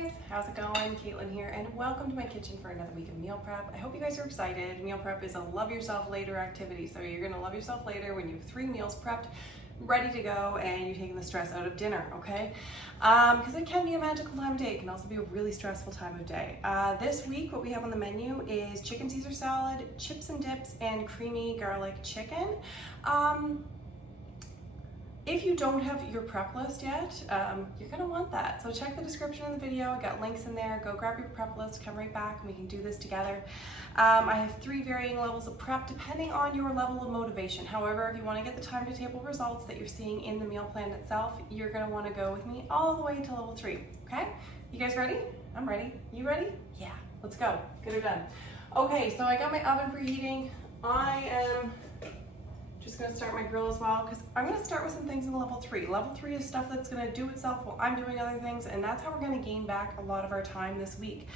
guys, how's it going? Caitlin here, and welcome to my kitchen for another week of meal prep. I hope you guys are excited. Meal prep is a love yourself later activity, so you're gonna love yourself later when you have 3 meals prepped, ready to go, and you're taking the stress out of dinner, okay? Because it can be a magical time of day. It can also be a really stressful time of day. This week, what we have on the menu is chicken Caesar salad, chips and dips, and creamy garlic chicken. If you don't have your prep list yet, you're gonna want that. So check the description of the video. I got links in there. Go grab your prep list, come right back, and we can do this together. I have 3 varying levels of prep depending on your level of motivation. However, if you wanna get the time to table results that you're seeing in the meal plan itself, you're gonna wanna go with me all the way to level 3, okay? You guys ready? I'm ready. You ready? Yeah, let's go. Get her done. Okay, so I got my oven preheating. I am just gonna start my grill as well, because I'm gonna start with some things in level 3. Level 3 is stuff that's gonna do itself while I'm doing other things, and that's how we're gonna gain back a lot of our time this week.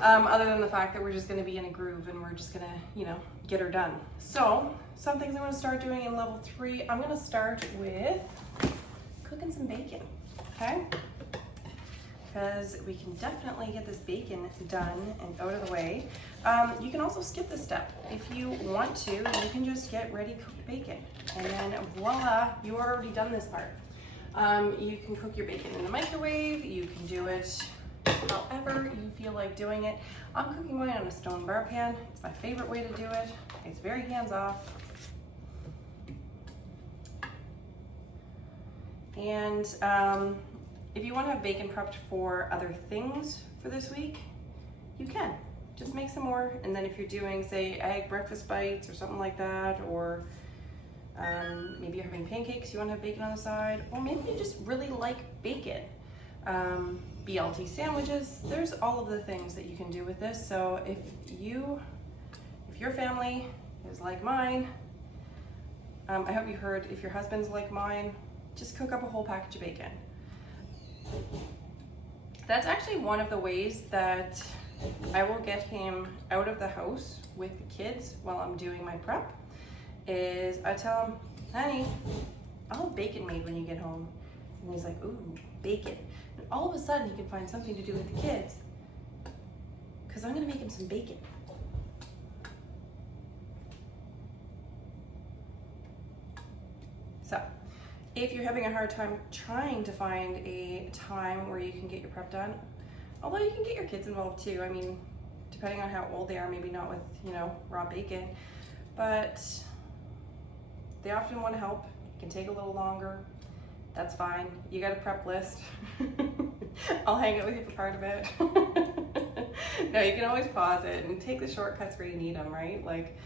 Other than the fact that we're just gonna be in a groove and we're just gonna, get her done. So, some things I'm gonna start doing in level 3, I'm gonna start with cooking some bacon, okay? Because we can definitely get this bacon done and out of the way. You can also skip this step. If you want to, you can just get ready cooked bacon. And then voila, you already done this part. You can cook your bacon in the microwave. You can do it however you feel like doing it. I'm cooking mine on a stone bar pan. It's my favorite way to do it. It's very hands-off. And if you want to have bacon prepped for other things for this week, you can. Just make some more, and then if you're doing, say, egg breakfast bites or something like that, or maybe you're having pancakes, you want to have bacon on the side, or maybe you just really like bacon. BLT sandwiches, there's all of the things that you can do with this. So if your family is like mine, I hope you heard, if your husband's like mine, just cook up a whole package of bacon. That's actually one of the ways that I will get him out of the house with the kids while I'm doing my prep, is I tell him, honey, I'll have bacon made when you get home. And he's like, ooh, bacon. And all of a sudden he can find something to do with the kids, because I'm gonna make him some bacon. So, if you're having a hard time trying to find a time where you can get your prep done, although you can get your kids involved too, I mean, depending on how old they are, maybe not with, raw bacon, but they often want to help. It can take a little longer. That's fine. You got a prep list. I'll hang out with you for part of it. No, you can always pause it and take the shortcuts where you need them, right? Like,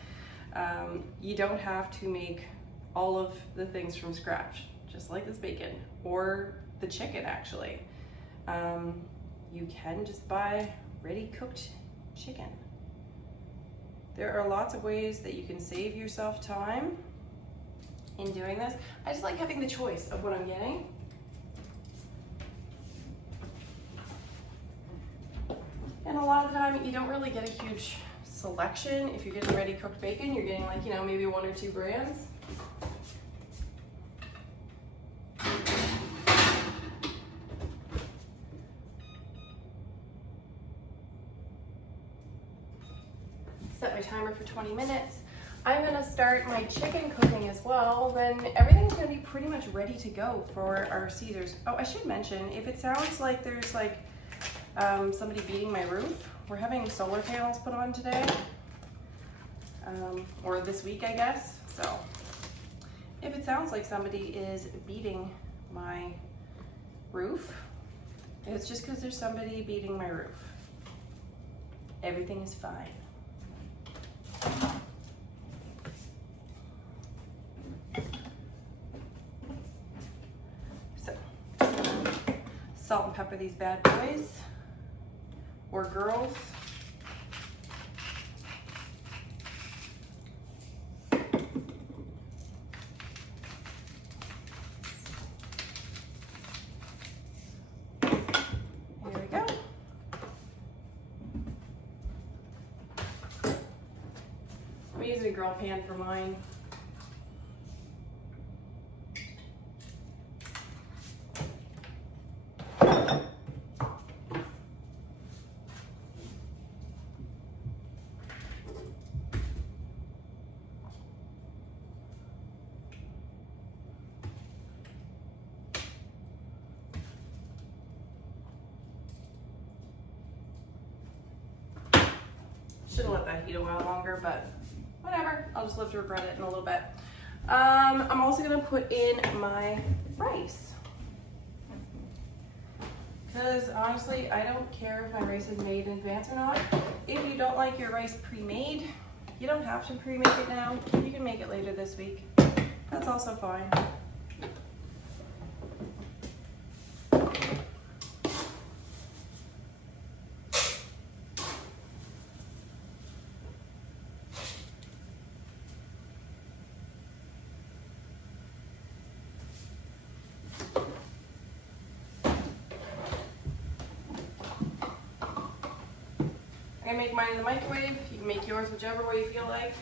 you don't have to make all of the things from scratch, just like this bacon or the chicken actually. You can just buy ready cooked chicken. There are lots of ways that you can save yourself time in doing this. I just like having the choice of what I'm getting. And a lot of the time you don't really get a huge selection. If you're getting ready cooked bacon, you're getting like, maybe 1 or 2 brands. Set my timer for 20 minutes. I'm gonna start my chicken cooking as well. Then everything's gonna be pretty much ready to go for our Caesars. Oh, I should mention, if it sounds like there's like somebody beating my roof, we're having solar panels put on today, or this week, I guess. So if it sounds like somebody is beating my roof, it's just because there's somebody beating my roof. Everything is fine. So, salt and pepper these bad boys, or girls. Here we go. I'm using a grill pan for mine. Should have let that heat a while longer, but whatever. I'll just live to regret it in a little bit. I'm also gonna put in my rice. Because honestly, I don't care if my rice is made in advance or not. If you don't like your rice pre-made, you don't have to pre-make it now. You can make it later this week. That's also fine. I'm gonna make mine in the microwave. You can make yours whichever way you feel like.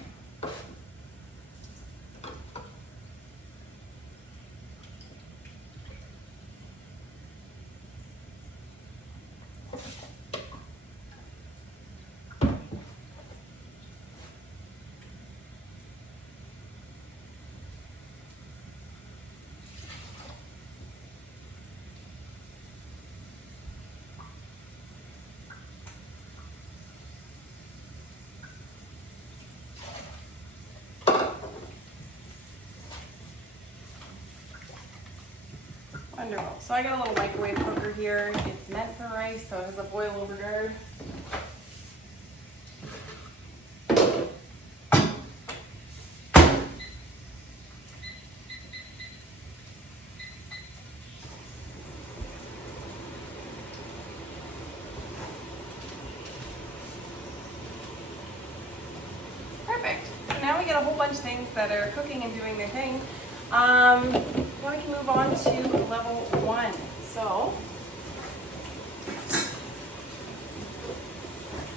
Wonderful. So I got a little microwave cooker here. It's meant for rice, so it has a boil over guard. Perfect. So now we get a whole bunch of things that are cooking and doing their thing. Now we can move on to level 1. So,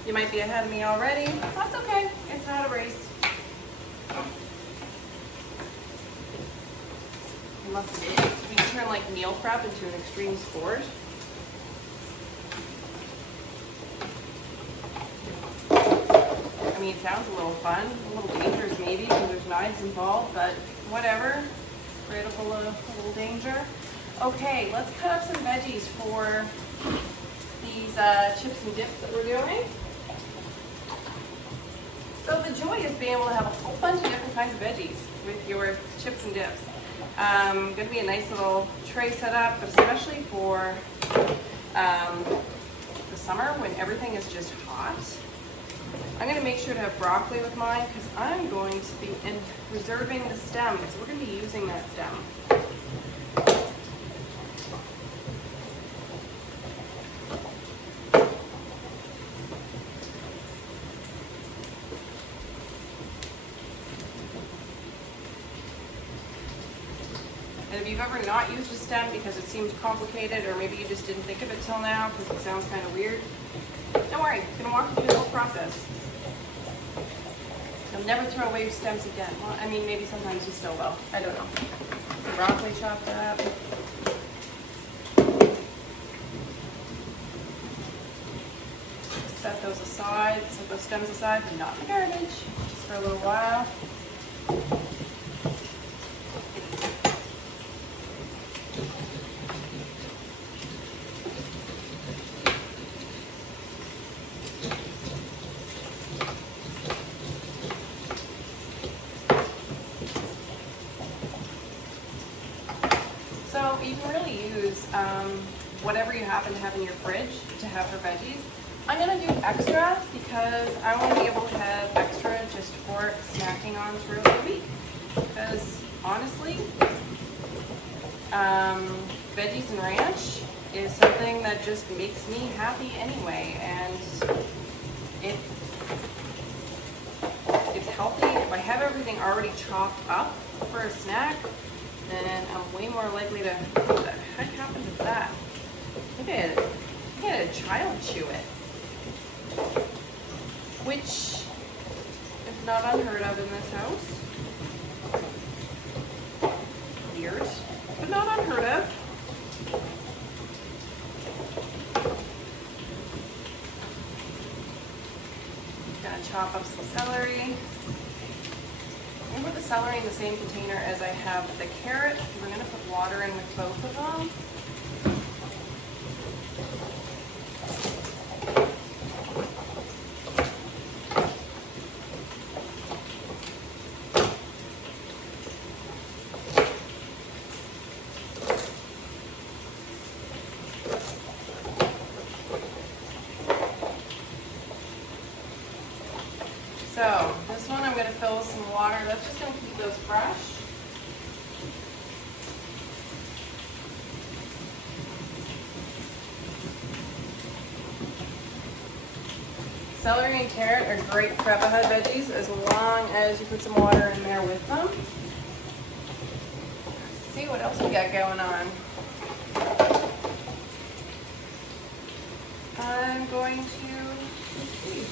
you might be ahead of me already. That's okay. It's not a race. Unless it is. We can turn like meal prep into an extreme sport. I mean, it sounds a little fun, a little dangerous maybe because there's knives involved, but whatever. Afraid of a little danger. Okay, let's cut up some veggies for these chips and dips that we're doing. So the joy is being able to have a whole bunch of different kinds of veggies with your chips and dips. Going to be a nice little tray set up, but especially for the summer when everything is just hot. I'm going to make sure to have broccoli with mine because I'm going to be reserving the stem, so we're going to be using that stem. And if you've ever not used a stem because it seemed complicated or maybe you just didn't think of it till now because it sounds kind of weird, don't worry, I'm going to walk you through the whole process. You'll never throw away your stems again. Well, I mean, maybe sometimes you still will. I don't know. Some broccoli chopped up. Set those aside, set those stems aside, but not in the garbage, just for a little while. So you can really use whatever you happen to have in your fridge to have for veggies. I'm going to do extra because I want to be able to have extra just for snacking on throughout the week. Because honestly, veggies and ranch is something that just makes me happy anyway, and it's healthy. If I have everything already chopped up for a snack, then I'm way more likely to, what the heck happened to that? Look at it. Look at a child chew it. Which is not unheard of in this house. Weird, but not unheard of. Gonna chop up some celery. I'm gonna put the celery in the same container as I have the carrots. We're gonna put water in with both of them. So this one I'm going to fill with some water. That's just going to keep those fresh. Celery and carrot are great prep ahead veggies as long as you put some water in there with them. Let's see what else we got going on. I'm going to, let's see.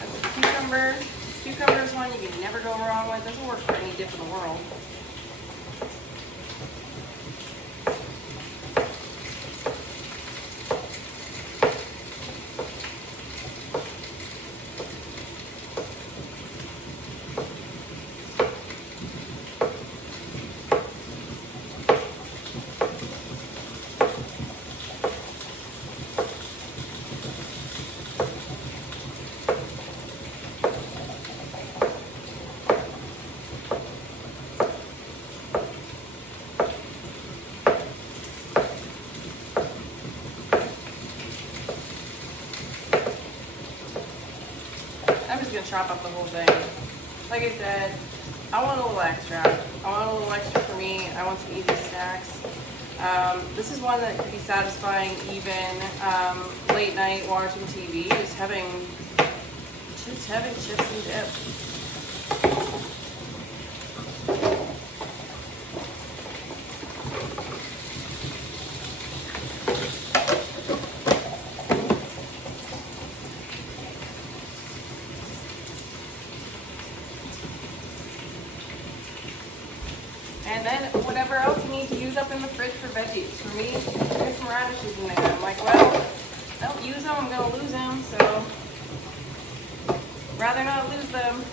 That's a cucumber. Cucumber is one you can never go wrong with. Doesn't work for any dip in the world. I'm just going to chop up the whole thing. Like I said, I want a little extra. I want a little extra for me. I want some easy snacks. This is one that could be satisfying even late night watching TV, just having chips and dip. And then whatever else you need to use up in the fridge for veggies. For me, there's some radishes in there. I'm like, well, if I don't use them, I'm going to lose them, so rather not lose them.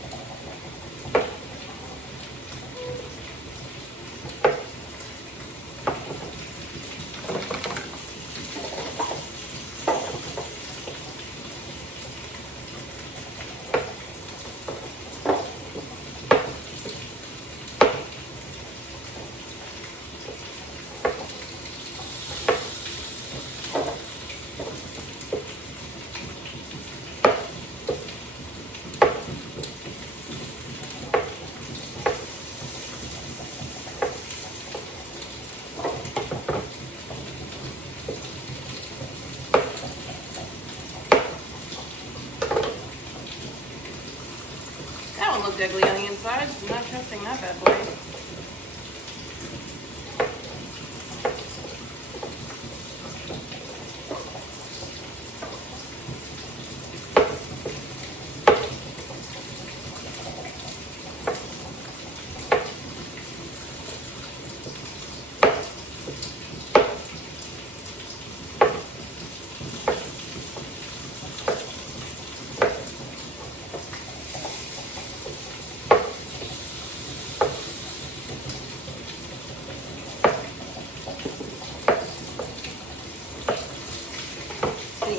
Look ugly on the inside. I'm not trusting that bad boy.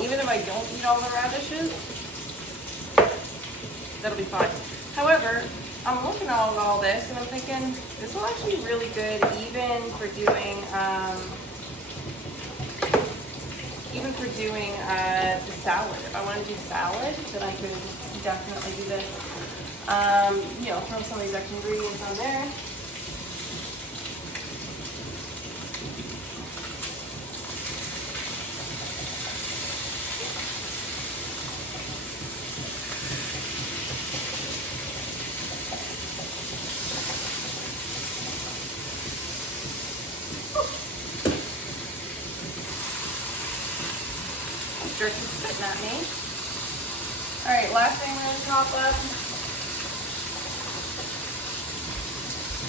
Even if I don't eat all the radishes, that'll be fine. However, I'm looking at all this and I'm thinking this will actually be really good even for doing the salad. If I want to do salad, then I could definitely do this. You know, throw some of these extra ingredients on there. Starts spitting at me. Alright, last thing we're going to chop up.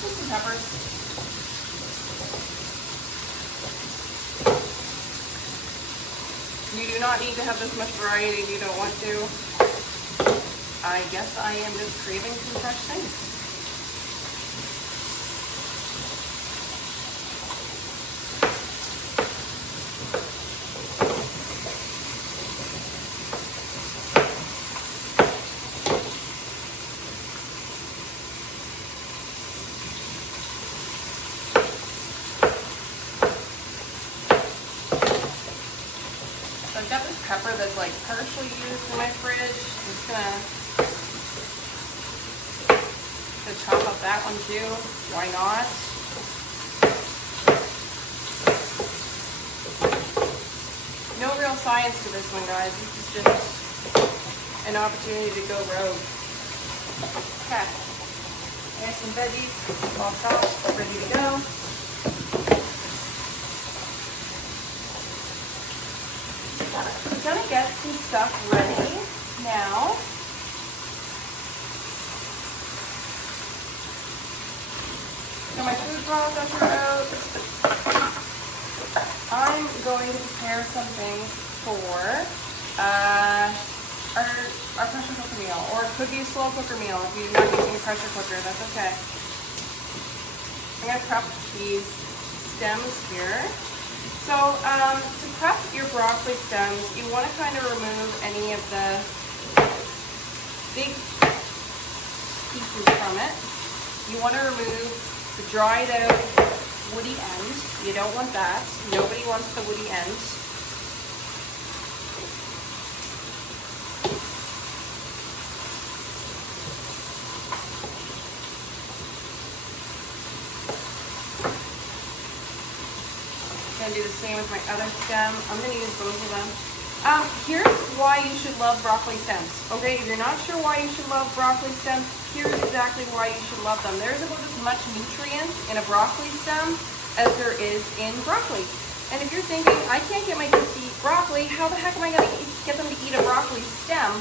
Just some peppers. You do not need to have this much variety if you don't want to. I guess I am just craving some fresh things. I've got this pepper that's like partially used in my fridge. I'm just gonna chop up that one too. Why not? No real science to this one, guys. This is just an opportunity to go rogue. Okay. There's some veggies all chopped, ready to go. I'm gonna get some stuff ready now. Got my food processor out. I'm going to prepare something for our pressure cooker meal, or it could be a slow cooker meal if you're not using a pressure cooker, that's okay. I'm going to prep these stems here. So to prep your broccoli stems, you want to kind of remove any of the big pieces from it. You want to remove the dried out woody end. You don't want that. Nobody wants the woody end. I'm going to do the same with my other stem. I'm going to use both of them. Here's why you should love broccoli stems. Okay, if you're not sure why you should love broccoli stems, here's exactly why you should love them. There's about as much nutrients in a broccoli stem as there is in broccoli. And if you're thinking, I can't get my kids to eat broccoli, how the heck am I going to get them to eat a broccoli stem?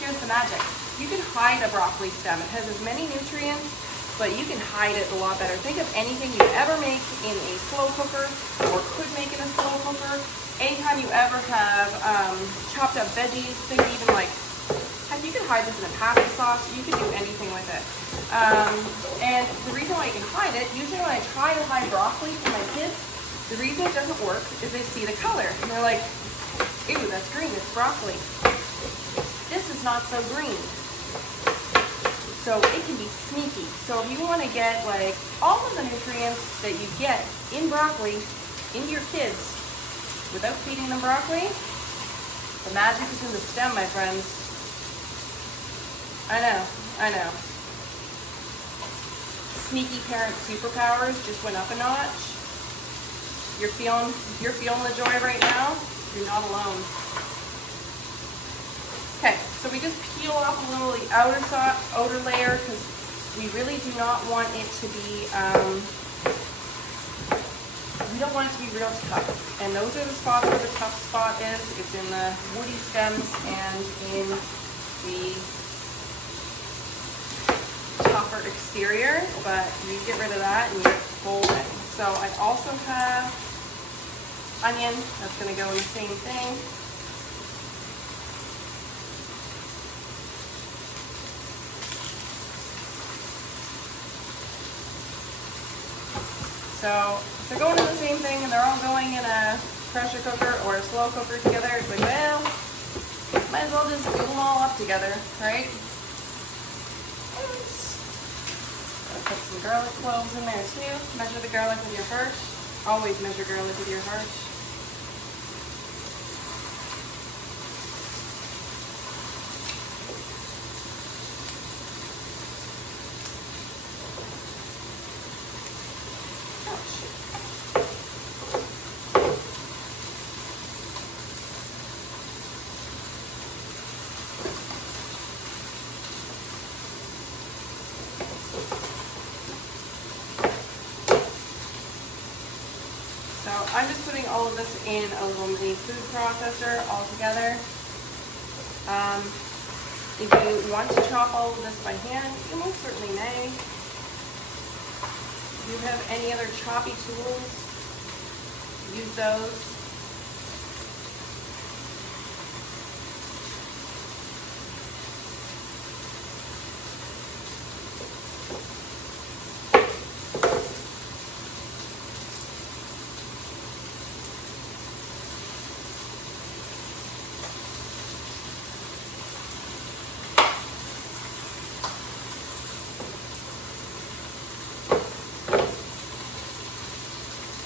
Here's the magic. You can hide a broccoli stem. It has as many nutrients, but you can hide it a lot better. Think of anything you ever make in a slow cooker or could make in a slow cooker. Anytime you ever have chopped up veggies, think even like, heck, you can hide this in a pasta sauce. You can do anything with it. And the reason why you can hide it, usually when I try to hide broccoli for my kids, the reason it doesn't work is they see the color. And they're like, ew, that's green, it's broccoli. This is not so green. So it can be sneaky. So if you want to get like all of the nutrients that you get in broccoli into your kids without feeding them broccoli, the magic is in the stem, my friends. I know. Sneaky parent superpowers just went up a notch. You're feeling the joy right now. You're not alone. Okay, so we just peel off a little of the outer layer because we really do not want it to be, we don't want it to be real tough. And those are the spots where the tough spot is. It's in the woody stems and in the tougher exterior, but you get rid of that and you fold it. So I also have onion, that's gonna go in the same thing. So if they're going in the same thing and they're all going in a pressure cooker or a slow cooker together, it's like, well, might as well just do them all up together, right? Put some garlic cloves in there too. Measure the garlic with your heart. Always measure garlic with your heart. I'm just putting all of this in a little mini food processor all together. If you want to chop all of this by hand, you most certainly may. If you have any other choppy tools, use those.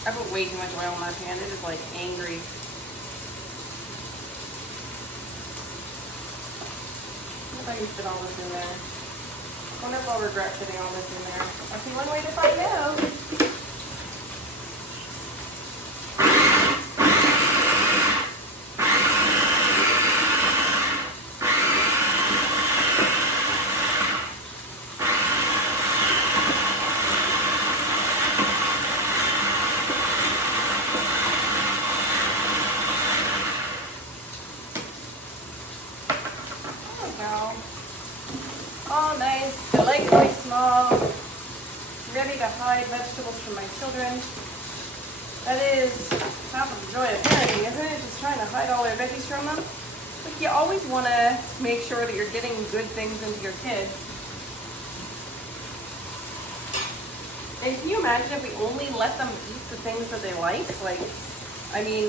I put way too much oil in my pan. It is like angry. if I can fit all this in there. I wonder if I'll regret fitting all this in there. Okay, one way to find out. All nice, delightfully small, ready to hide vegetables from my children. That is half of the joy of parenting, isn't it? Just trying to hide all their veggies from them. Like, you always want to make sure that you're getting good things into your kids. And can you imagine if we only let them eat the things that they like? Like, I mean,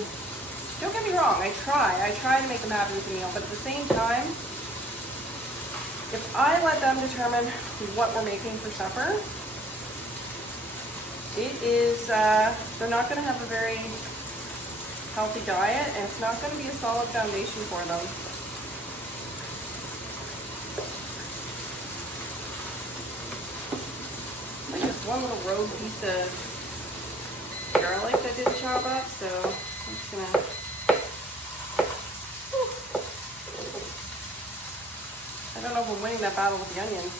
don't get me wrong, I try to make them happy with the meal, but at the same time, if I let them determine what we're making for supper, it is, they're not going to have a very healthy diet, and it's not going to be a solid foundation for them. Like just one little rogue piece of garlic that didn't chop up, so I'm just going to I don't know if I'm winning that battle with the onions.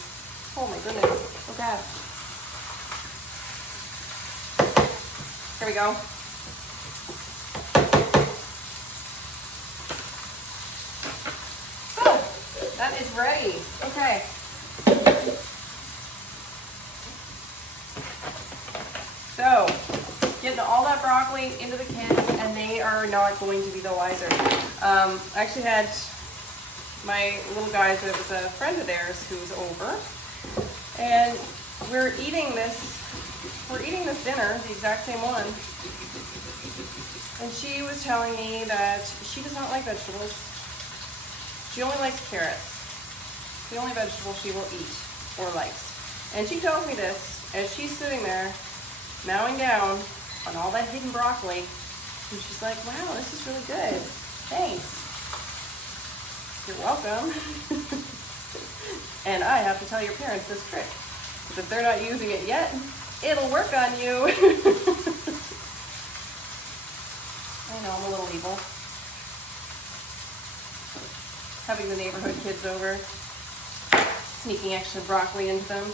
Oh my goodness. Okay. Here we go. So, that is ready. Okay. So, getting all that broccoli into the kids, and they are not going to be the wiser. I actually had my little guys, it was a friend of theirs who was over, and we're eating this dinner, the exact same one, and she was telling me that she does not like vegetables. She only likes carrots. The only vegetable she will eat or likes. And she tells me this as she's sitting there mowing down on all that hidden broccoli, and she's like, wow, this is really good. Thanks. You're welcome. And I have to tell your parents this trick, because if they're not using it yet, it'll work on you. I know, I'm a little evil. Having the neighborhood kids over, sneaking extra broccoli into them.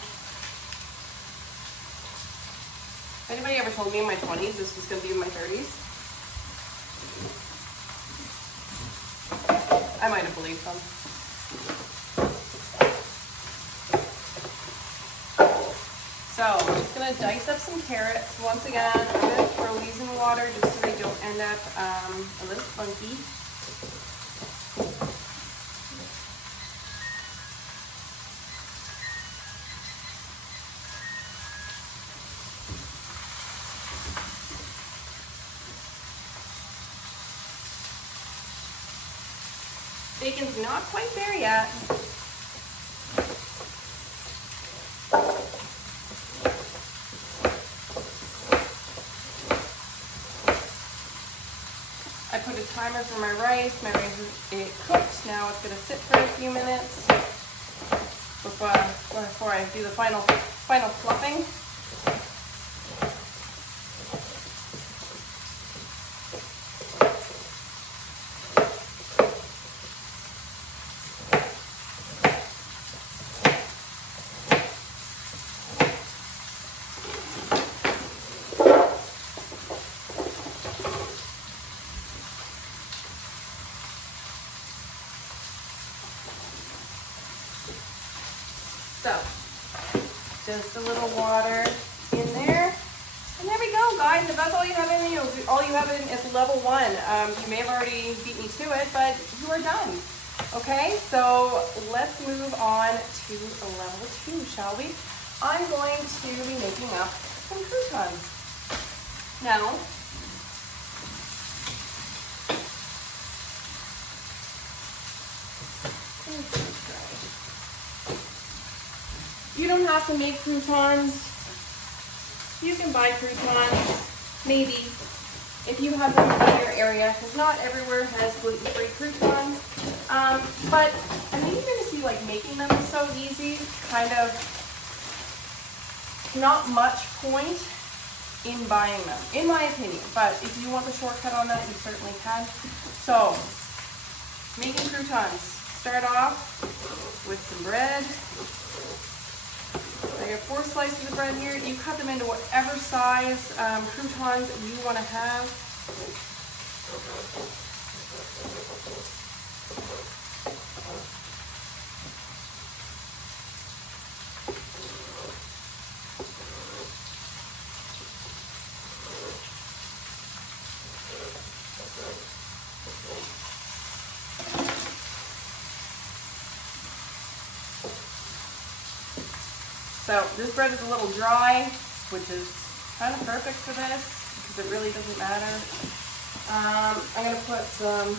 If anybody ever told me in my 20s this was going to be in my 30s, I might have believed them. So I'm just going to dice up some carrots. Once again, I'm going to throw these in water just so they don't end up a little funky. Bacon's not quite there yet. I put a timer for my rice. My rice is cooked. Now it's going to sit for a few minutes before I do the final fluffing. So, just a little water in there. And there we go, guys. If that's all you have in you, all you have in is level 1. You may have already beat me to it, but you are done. Okay, so let's move on to level 2, shall we? I'm going to be making up some croutons. Now, you don't have to make croutons. You can buy croutons, maybe, if you have them in your area, because not everywhere has gluten-free croutons. But I think you're going to see like making them is so easy, kind of not much point in buying them, in my opinion. But if you want the shortcut on that, you certainly can. So, making croutons. Start off with some bread. I got 4 slices of bread here. You cut them into whatever size croutons you want to have. So this bread is a little dry, which is kind of perfect for this because it really doesn't matter. I'm going to put some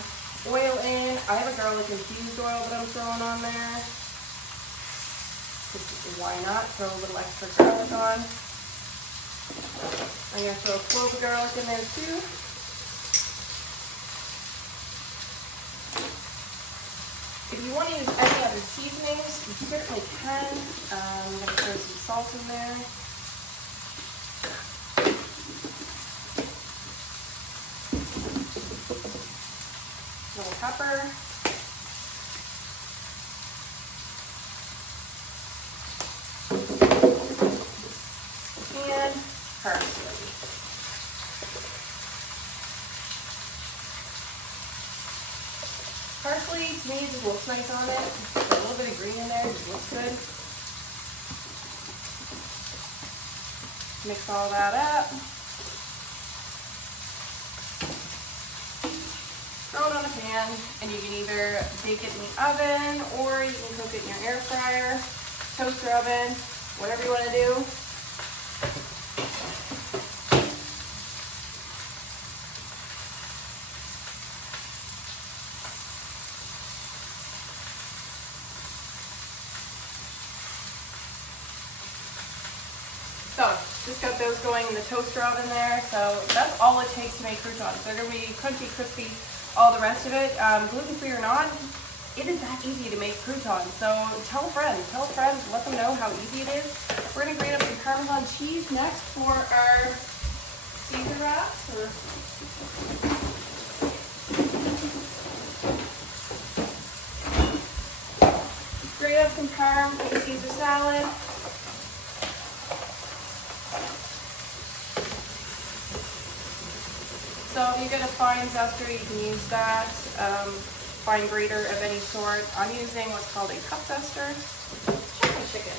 oil in. I have a garlic infused oil that I'm throwing on there. Why not? Throw a little extra garlic on. I'm going to throw a clove of garlic in there too. If you want to use any other seasonings, you certainly can. I'm going to throw some salt in there. A little pepper. And parsley. Parsley, to me, just looks nice on it. A little bit of green in there, just looks good. Mix all that up. Throw it on a pan, and you can either bake it in the oven, or you can cook it in your air fryer, toaster oven, whatever you want to do. So, just got those going in the toaster oven there. So that's all it takes to make croutons. They're going to be crunchy, crispy, all the rest of it. Gluten-free or not, it is that easy to make croutons. So tell friends, let them know how easy it is. We're going to grate up some Parmesan cheese next for our Caesar wraps. Grate up some parm for the Caesar salad. So if you get a fine zester, you can use that, fine grater of any sort. I'm using what's called a cup zester. Let's check my chicken.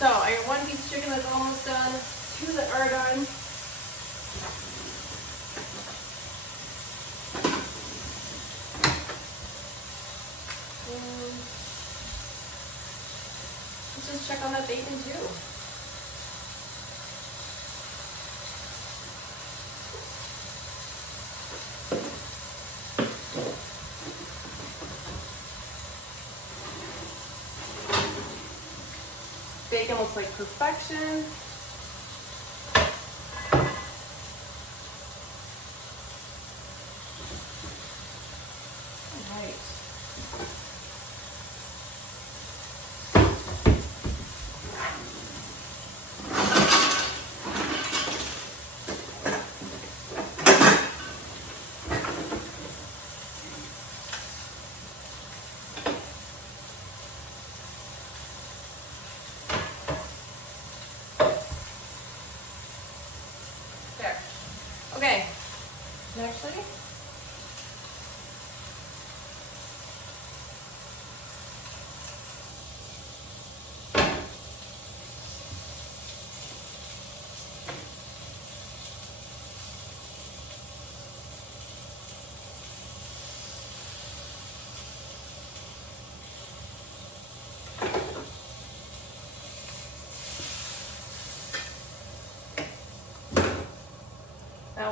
So I got 1 piece of chicken that's almost done, 2 that are done. And let's just check on that bacon too. Bacon looks like perfection. All right.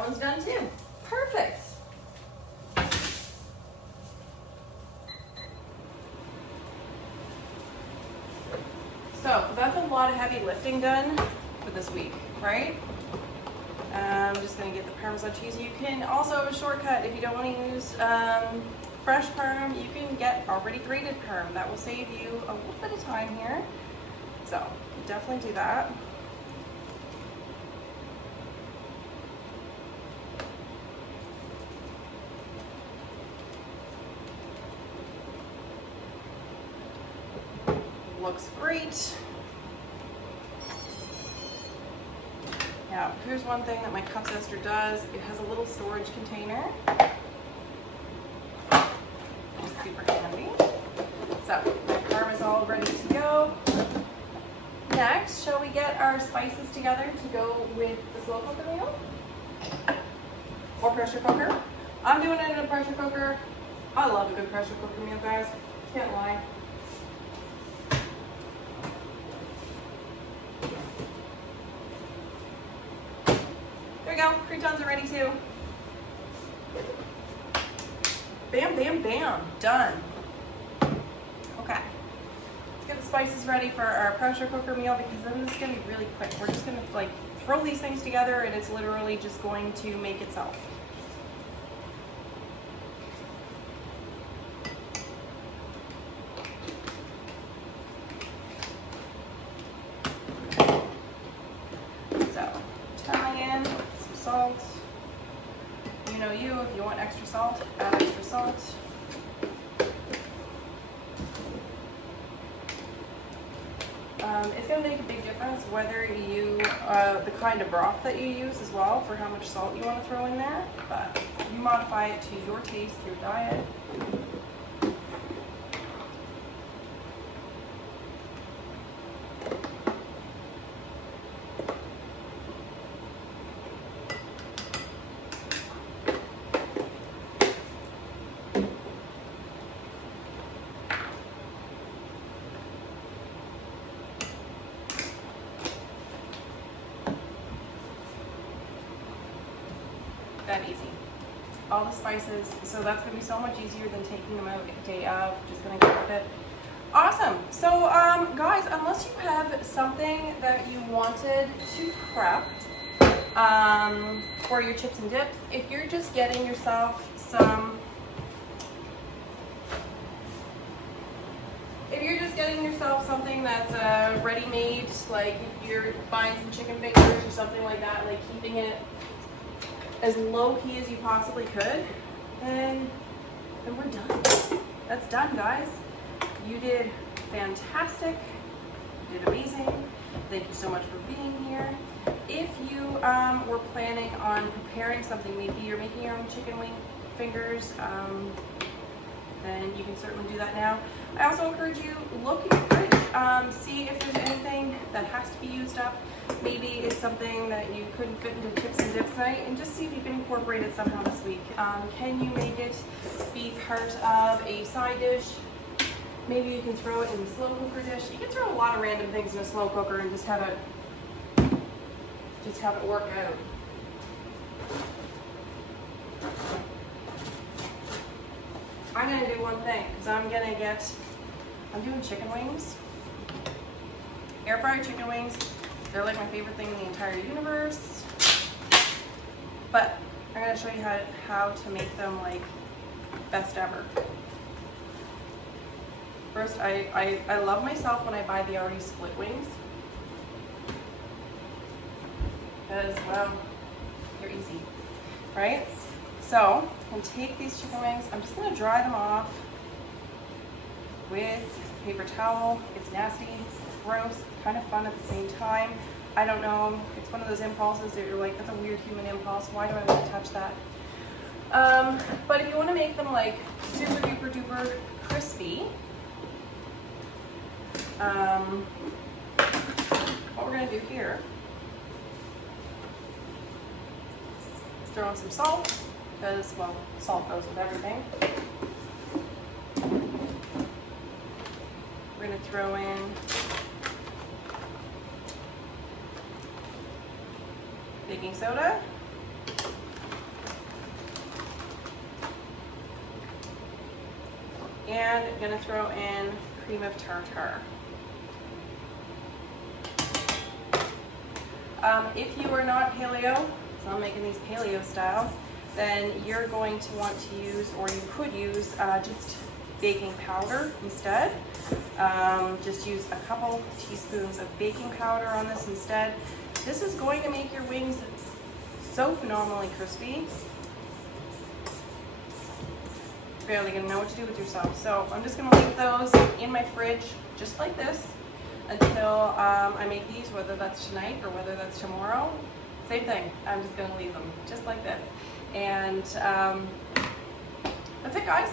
one's done too. Perfect. So that's a lot of heavy lifting done for this week, right? I'm just gonna get the Parmesan cheese. You can also shortcut if you don't want to use fresh Parm, you can get already grated Parm. That will save you a little bit of time here. So definitely do that. Looks great. Now, here's one thing that my cup zester does. It has a little storage container. It's super handy. So, my Parm is all ready to go. Next, shall we get our spices together to go with the slow cooker meal? Or pressure cooker? I'm doing it in a pressure cooker. I love a good pressure cooker meal, guys. Can't lie. There we go. Croutons are ready too. Bam, bam, bam. Done. Okay. Let's get the spices ready for our pressure cooker meal because then this is going to be really quick. We're just going to like throw these things together and it's literally just going to make itself. Salt. You know you, if you want extra salt, add extra salt. It's going to make a big difference whether you, the kind of broth that you use as well for how much salt you want to throw in there, but you modify it to your taste, your diet. That easy. All the spices, so that's gonna be so much easier than taking them out a day of. Just gonna get with it. Awesome. So guys, unless you have something that you wanted to prep for your chips and dips, if you're just getting yourself something that's ready-made, like if you're buying some chicken fingers or something like that, like keeping it as low-key as you possibly could, then we're done. That's done, guys. You did fantastic. You did amazing. Thank you so much for being here. If you were planning on preparing something, maybe you're making your own chicken wing fingers, then you can certainly do that now. I also encourage you, look in your fridge, see if there's anything that has to be used up. Maybe it's something that you couldn't fit into chips and dips night, and just see if you can incorporate it somehow this week. Can you make it be part of a side dish? Maybe you can throw it in the slow cooker dish. You can throw a lot of random things in a slow cooker and just have it work out. I'm gonna do one thing, because I'm doing chicken wings. Air fried chicken wings. They're like my favorite thing in the entire universe. But I'm gonna show you how to make them like best ever. First, I love myself when I buy the already split wings. Because, well, they're easy, right? So, I'm gonna take these chicken wings, I'm just gonna dry them off with a paper towel. It's nasty, it's gross, kind of fun at the same time. I don't know, it's one of those impulses that you're like, that's a weird human impulse, why do I want to touch that? But if you want to make them like super duper duper crispy, what we're gonna do here is throw in some salt, because, well, salt goes with everything. We're gonna throw in baking soda, And I'm gonna throw in cream of tartar. If you are not paleo, so I'm making these paleo style, then you're going to want to use, or you could use, just baking powder instead. Just use a couple teaspoons of baking powder on this instead. This is going to make your wings so phenomenally crispy. Barely gonna know what to do with yourself. So I'm just gonna leave those in my fridge just like this until I make these, whether that's tonight or whether that's tomorrow. Same thing, I'm just gonna leave them just like this. And that's it, guys.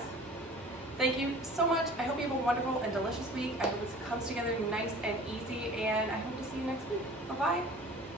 Thank you so much. I hope you have a wonderful and delicious week. I hope it comes together nice and easy, and I hope to see you next week. Bye-bye.